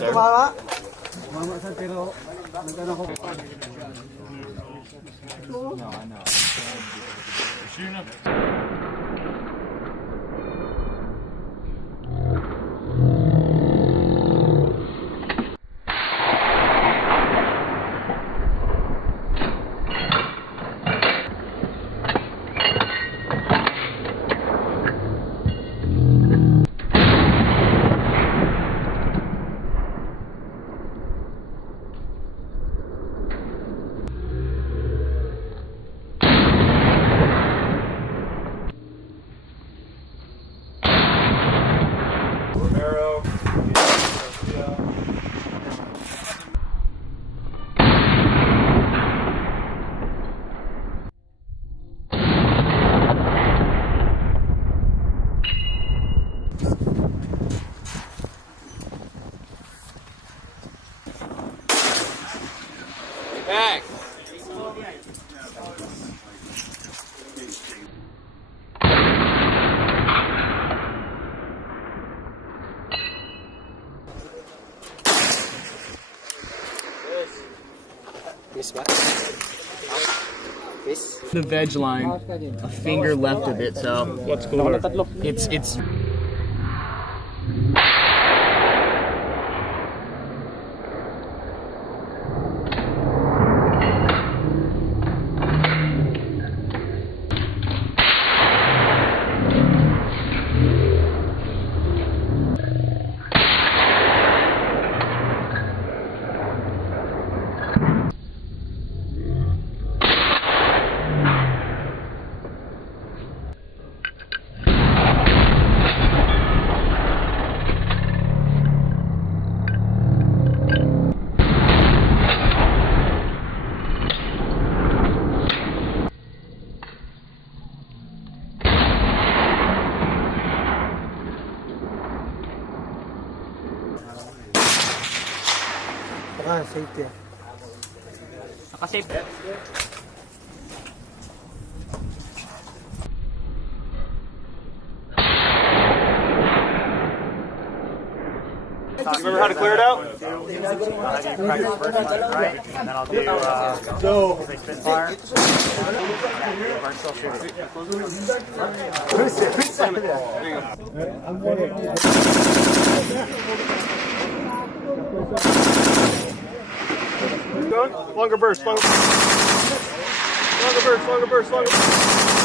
Tumawa? Mama sa pero nagano ko. Romero. Back. Miss ba? Miss? The veg line, a finger left of it, so what's cooler? It's Safety. nakasafe. Remember how to clear it out? Practice first, right? And then I'll do spin fire. Burn still shooting. Longer burst, longer burst, longer burst.